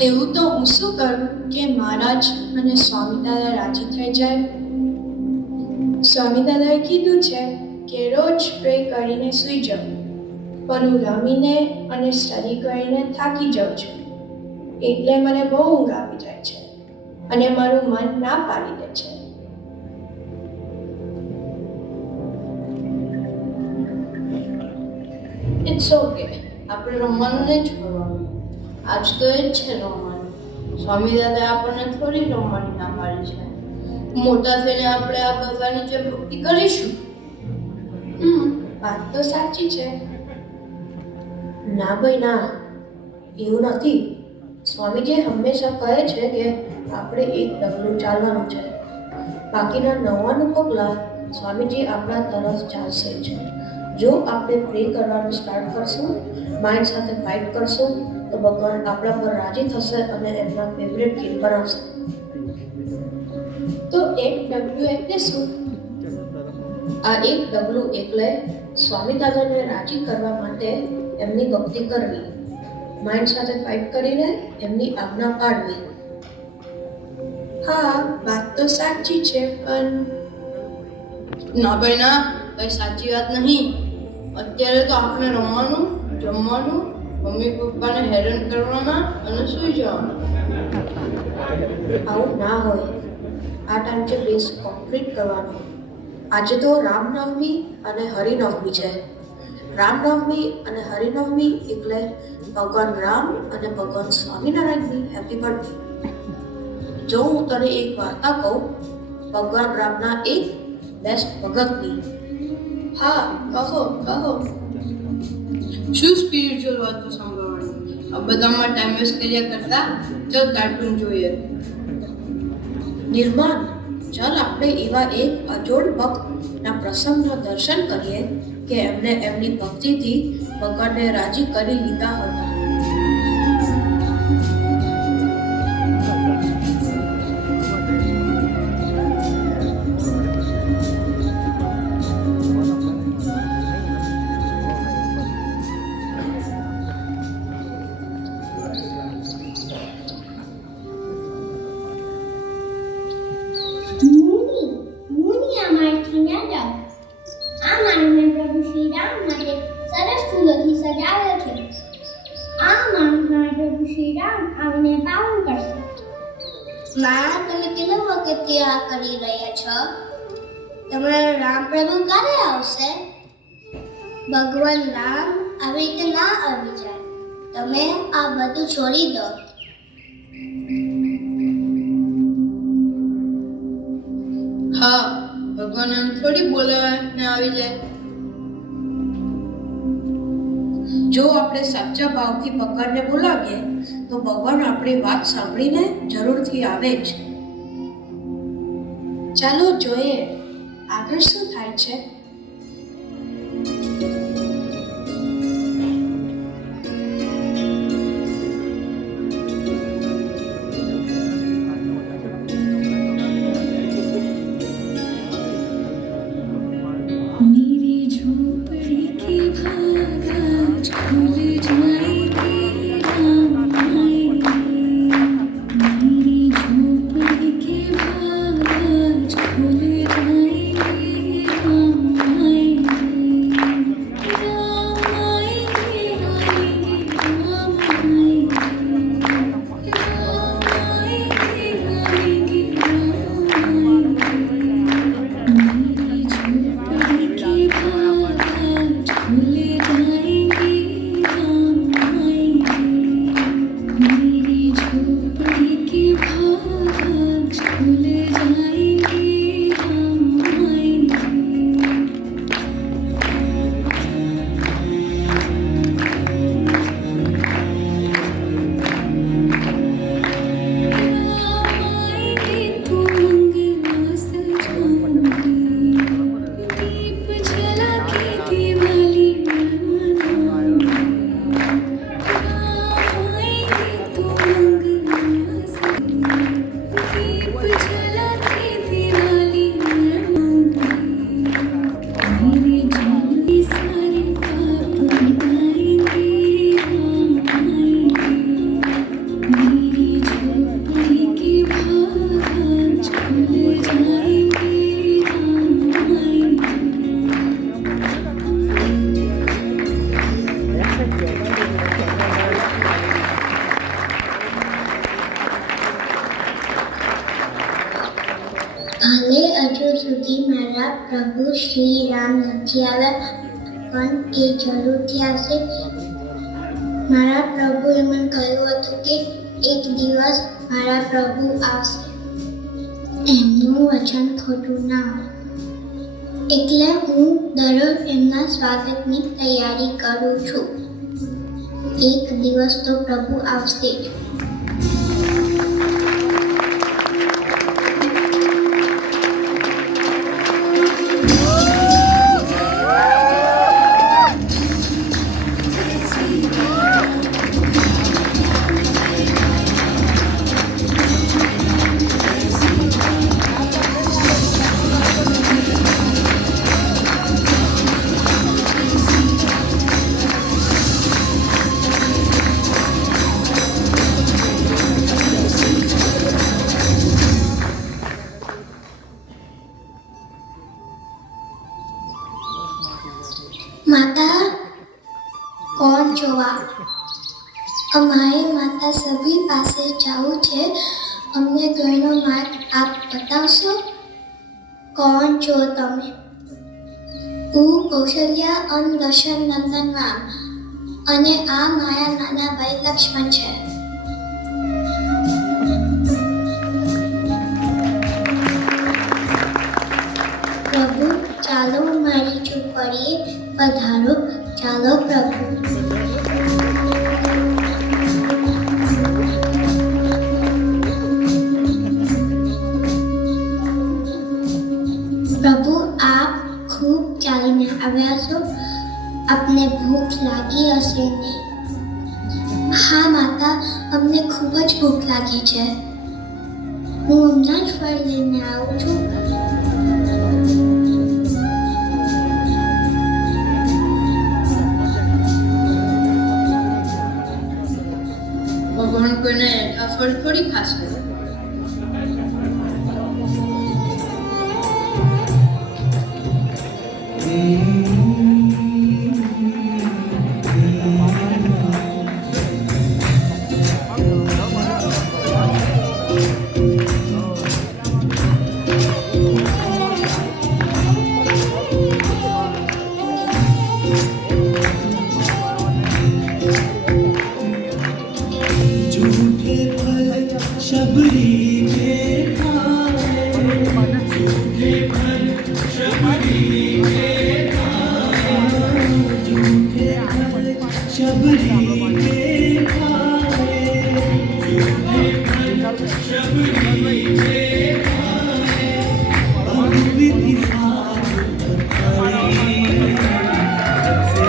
એવું તો હું શું કરું કે મહારાજ અને સ્વામી દાદા રાજી થઈ જાય? સ્વામી દાદાએ કીધું છે કે રોજ પ્રે કરીને સૂઈ જાઉં, પણ હું રમીને અને સ્ટડી કરીને થાકી જાઉં છું, એટલે મને બહુ ઊંઘ આવી જાય છે અને મારું મન ના પાડી દે છે. ઇટ્સ ઓકે, આપણે રમવાનું નહીં છોડવાનું. આજ તો એ જ છે રમવાનું. સ્વામી દાદા આપણને થોડી રમવાની ના પાડી છે. મોટા થઈને આપણે આ ભગવાનની જે ભક્તિ કરીશું. વાત તો સાચી છે. ના ભાઈ ના, એવું નથી. સ્વામીજી હંમેશા કહે છે કે આપણે એક ડગલું ચાલવાનું છે, બાકીના 99 પગલાં સ્વામીજી આપણા તરફ ચાલશે જ. જો આપણે પ્રે કરવાનું સ્ટાર્ટ કરશું, માઇન્ડ સાથે ફાઇટ કરશું, તો ભગવાન આપણા પર રાજી થશે અને એમના ફેવરેટ ગીત બનાવશે. તો એક ડગલું એટલે શું? આ એક ડગલું એટલે સ્વામી દાદાને રાજી કરવા માટે એમની ભક્તિ કરવી, માઇન્ડ સાથે ફાઇટ કરીને એમની આજ્ઞા પાડવી. હા, વાત તો સાચી છે, પણ ના ભાઈ ના, કઈ સાચી વાત નહીં. અત્યારે તો આપણે રમવાનું, જમવાનું, મમ્મી પપ્પાને હેરાન કરવાના અને સૂઈ જવાનું. આવું ના હોય. આ ટાઈમ છે બેઝ કમ્પ્લીટ કરવાનો. આજે તો રામનવમી અને હરિનવમી છે. રામનવમી અને હરિનવમી એટલે ભગવાન રામ અને ભગવાન સ્વામિનારાયણની હેપી બર્થડે. જો હું તને એક વાર્તા કહું ભગવાન રામના એક બેસ્ટ ભગતની. હા, કહો કહો. શું સ્પિરિચ્યુઅલ વાતો સાંભળવાની? આ બધામાં ટાઈમ વેસ્ટ કર્યા કરતા ચાલ કાર્ટૂન જોઈએ. નિર્માણ, ચાલ આપણે એવા એક અજોડ ભક્તના પ્રસંગના દર્શન કરીએ કે એમને એમની ભક્તિથી ભગવાનને રાજી કરી લીધા હતા. મુનિ અમારથી ના જાઓ. આ માળને પ્રભુ શ્રી રામ માટે સરસ ફૂલોથી સજાવ્યો છે. આ માળમાં પ્રભુ શ્રી રામ આવીને પાવન કરશે. માં, તમે કેટલા વખતથી આ કરી રહ્યા છો? તમારા રામ પ્રભુ ક્યારે આવશે? ભગવાન રામ આવી રીતે ના આવી જાય. તમે આ બધું છોડી દો. હા, ભગવાન એમ થોડી બોલાવે ને આવી જાય. જો આપણે સાચા ભાવથી ભગવાનને બોલાવીએ તો ભગવાન આપણી વાત સાંભળીને જરૂરથી આવે જ. ચાલો જોઈએ આગળ શું થાય છે. मेरी झोपड़ी की भाग आज खुल जाएगी राम आएंगे। मेरी झोपड़ी की भाग आज खुल जाएगी राम પ્રભુ શ્રી રામ નથી આવ્યા, પણ એ જરૂરથી આવશે. મારા પ્રભુએ મને કહ્યું હતું કે એક દિવસ મારા પ્રભુ આવશે. એમનું વચન ખોટું ના હોય, એટલે હું દરરોજ એમના સ્વાગતની તૈયારી કરું છું. એક દિવસ તો પ્રભુ આવશે જ. माता कौन जोवा हमारे माता सभी पासे जाऊँ छे, अમને ઘરનો માર્ગ આપ બતાવશો? કોણ છો તમે? હું કૌશલ્યા અને દશરથ નંદન રામ, અને આ મારા નાના ભાઈ લક્ષ્મણ છે. પ્રભુ ચાલો મારી ઝૂંપડીએ પધારો, ચાલો પ્રભુ. પ્રભુ આપ ખૂબ ચાલીને આવ્યા છો, આપને ભૂખ લાગી હશે ને? હા માતા, અમને ખૂબ જ ભૂખ લાગી છે. હું હમણાં જ ફળ લઈને આવું છું. ભગવાન કોઈને આ ફળ થોડી ખાશે. झूठे फल शबरी के खाए, झूठे फल शबरी के खाए, झूठे फल शबरी के खाए, झूठे फल शबरी के खाए, अब विधि साथ बताई, सबसे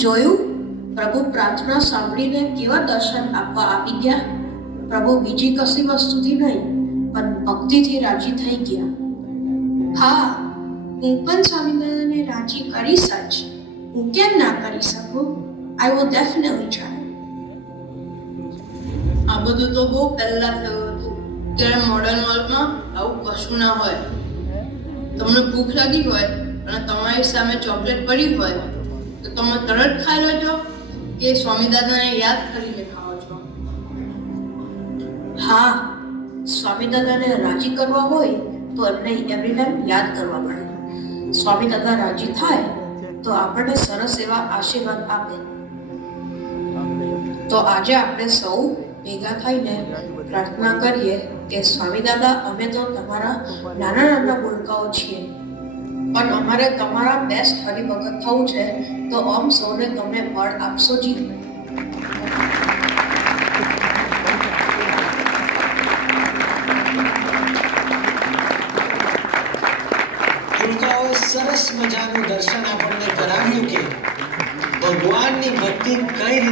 જોયું, પ્રભુ પ્રાર્થના સાંભળીને કેવા દર્શન આપવા આવી ગયા. પ્રભુ બીજી કશી વસ્તુથી નહીં, પણ ભક્તિથી રાજી થઈ ગયા. હા, હું પણ સ્વામિનારાયણને રાજી કરીશ જ. હું કેમ ના કરી શકું? I will definitely try. આ બધું તો બહુ પહેલા થયું હતું. ત્યારે મોડર્ન વર્લ્ડમાં આવું કશું ના હોય. તમને ભૂખ લાગી હોય અને તમારી સામે ચોકલેટ પડી હોય તો તમે તરત ખાઈ લો છો કે સ્વામી દાદાને યાદ કરીને ખાઓ છો? હા, સ્વામી દાદાને રાજી કરવા હોય તો એમને એવરી ટાઈમ યાદ કરવા પડે. સ્વામી દાદા રાજી થાય તો આપણને સરસ એવા આશીર્વાદ આપે. તો આજે આપણે સૌ ભેગા થઈને પ્રાર્થના કરીએ કે સ્વામી દાદા, અમે તો તમારા નાના નાના બોલકાઓ છીએ, પણ અમારે તમારા બેસ્ટ હરિભગત થવું છે, તો આમ સૌને તમે બળ આપશો જી. ભૂલકાઓએ સરસ મજાનું દર્શન આપણને કરાવ્યું કે ભગવાનની ભક્તિ કઈ રીતે